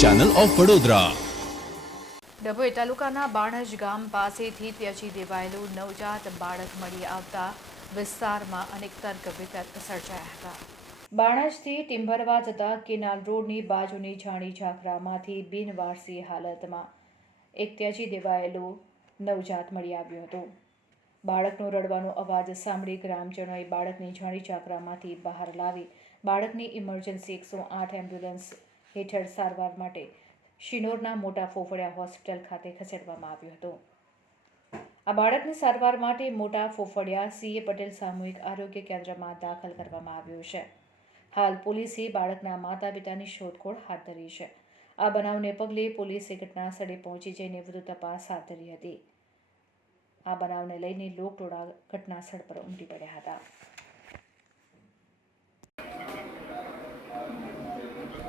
Channel of Vadodara Dabhoi તાલુકાના બાણજ ગામ પાસેથી ત્યજી દેવાયેલું નવજાત બાળક મળી આવતા વિસ્તારમાં અનેક તર્ક વિતર્ક સર્જાયા હતા. બાણજથી ટિમ્બરવા જતા કેનાલ રોડની બાજુની જાણી ઝાખરામાંથી બિનવારસી હાલતમાં એક ત્યજી દેવાયેલું નવજાત મળી આવ્યું હતું. બાળકનો રડવાનો અવાજ સાંભળી ગ્રામજનોએ બાળકની જાણી ચાકરામાંથી બહાર લાવી બાળકની ઇમરજન્સી એકસો આઠ એમ્બ્યુલન્સ હેઠળ સારવાર માટે શિનોરના મોટા ફોફડિયા હોસ્પિટલ ખાતે ખસેડવામાં આવ્યું હતું. આ બાળકની સારવાર માટે મોટા ફોફડિયા સીએ પટેલ સામૂહિક આરોગ્ય કેન્દ્રમાં દાખલ કરવામાં આવ્યું છે. હાલ પોલીસે બાળકના માતા પિતાની શોધખોળ હાથ ધરી છે. આ બનાવને પગલે પોલીસે ઘટના સ્થળે પહોંચી જઈને વધુ તપાસ હાથ ધરી હતી. આ બનાવને લઈને લોકટોળા ઘટના સ્થળ પર ઉમટી પડ્યા હતા.